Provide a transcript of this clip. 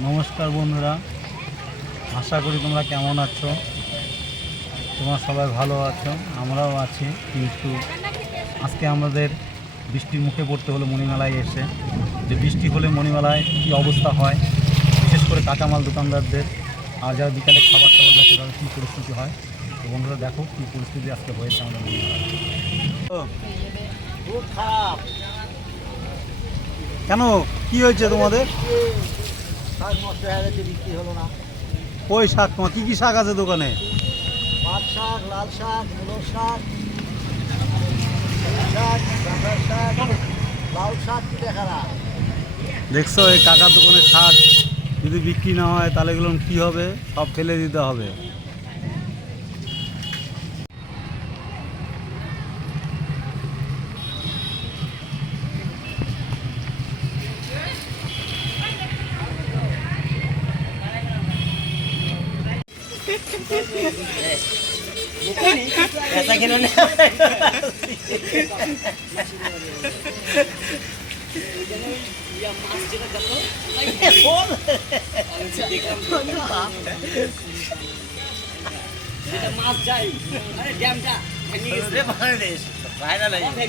নমস্কার বন্ধুরা। আশা করি তোমরা কেমন আছো? তোমরা সবাই ভালো আছো, আমরাও আছি, কিন্তু আজকে আমাদের বৃষ্টির মুখে পড়তে হলো মণিমেলায় এসে। যে বৃষ্টি হলে মণিমেলায় কী অবস্থা হয়, বিশেষ করে কাঁচামাল দোকানদারদের, আর যারা বিকালে খাবার টাবার যাচ্ছে তাদের কী পরিস্থিতি হয়, তো বন্ধুরা দেখো কী পরিস্থিতি আজকে হয়েছে আমাদের মণিমেলায়। কেন? কি হয়েছে তোমাদের? শাক নষ্ট হয়ে গেছে বিক্রি হলো না। ওই শাক তোমার? কী কী শাক আছে দোকানে? পাট শাক লাল শাক মূলো শাক শাক শাক লাল শাক কি দেখা না। দেখছ এই কাকার দোকানে শাক যদি বিক্রি না হয় তাহলে এগুলো কী হবে? সব ফেলে দিতে হবে। ऐसा खेलो ना মাছ যাই আরে ড্যামটা ভেঙে গেছে বাংলাদেশ ভাইরাল হয়ে